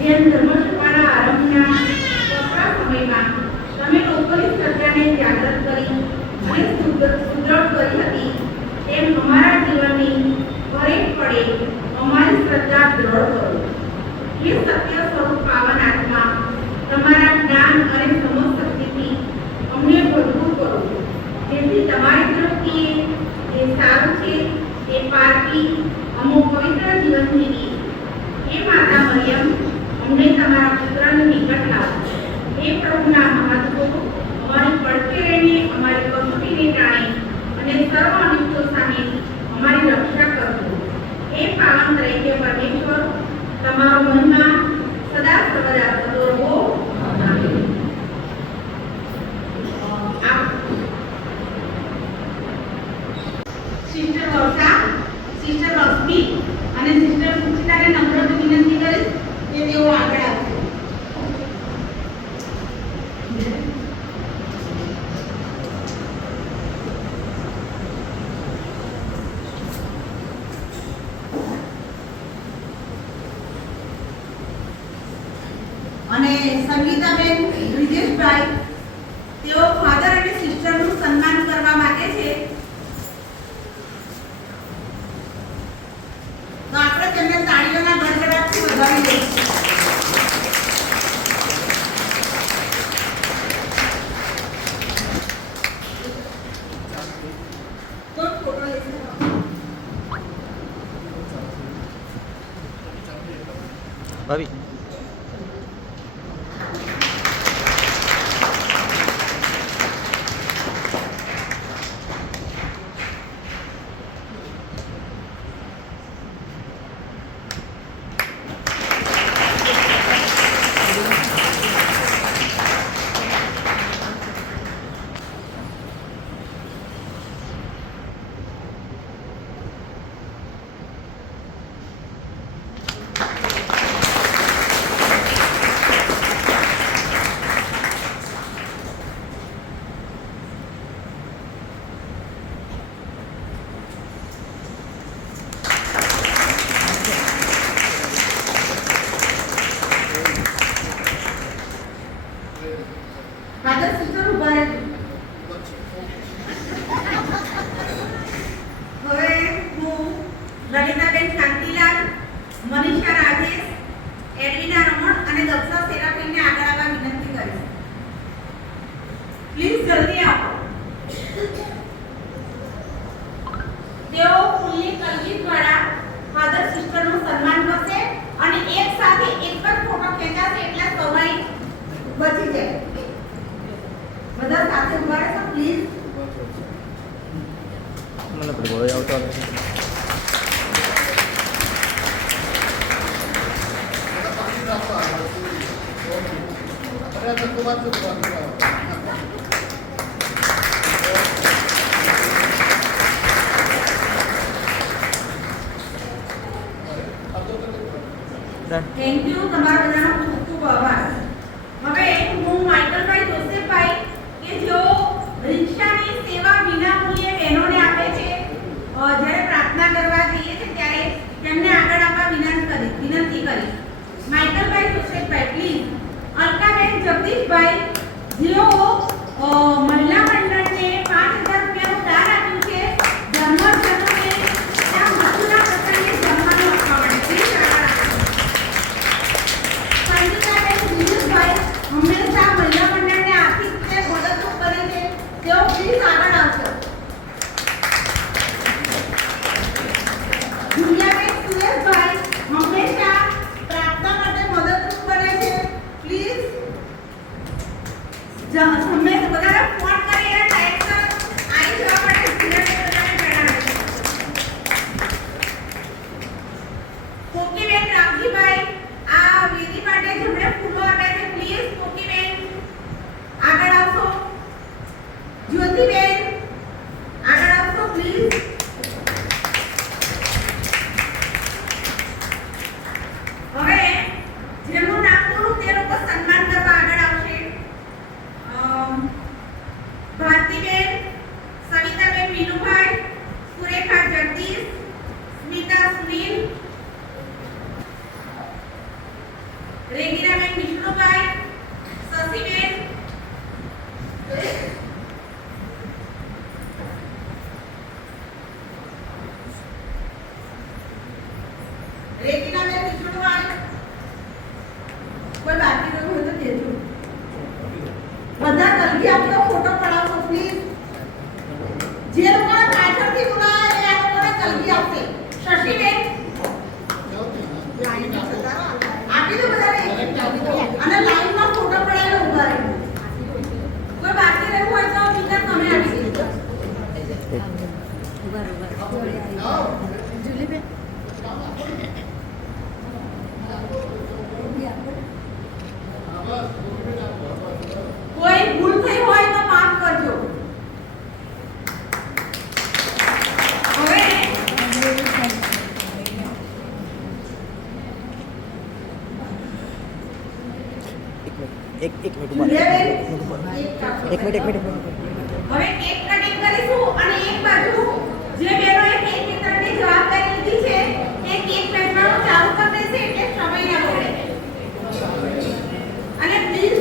જેમ ધર્મશાળા આરંભના ચોથા સમયમાં તમે લોકોની શ્રદ્ધાને જાગૃત કરી અને સુદ્રઢ કરી હતી. તેમ અમારા જીવનની દરેક પડે અમારી શ્રદ્ધા દ્રઢ કરો. હે સત્ય સ્વરૂપ પાવન આત્મા તમારા જ્ઞાન અને સમજશક્તિથી અમને ભરપૂર કરો. જેથી તમારી દ્રષ્ટિએ જે સારું છે તે પારકી અમુક પવિત્ર જીવન જીવીએ હે માતા મરિયમ એને તમારા પુત્રને નિકટ લાવો. હે પ્રભુના મહત્વો, અમારી પડખે રહીને, અમારી કસોટીને ટાણે અને સર્વ અનિષ્ટો સામે અમારી રક્ષા કરજો હે પાવન રહીને પરમેશ્વર, તમારો મહિમા સદા સર્વદા થતો રહો. સિસ્ટર વર્ષા સિસ્ટર રશ્મિ અને સિસ્ટર સુચિતાને નમ્ર વિનંતી કરીશ If you. Thank you, Kamar by 0 uh, महिला એક એક મિનિટ ઊભા એક મિનિટ એક મિનિટ હવે કેક કટિંગ કરીશું અને એક બાજુ જે બેનો એક એક મિત્રની જવાબદારી લીધી છે એ કેક વેચવાનું ચાલુ કરી દેશે એટલે સમય ન બગડે અને પ્લીઝ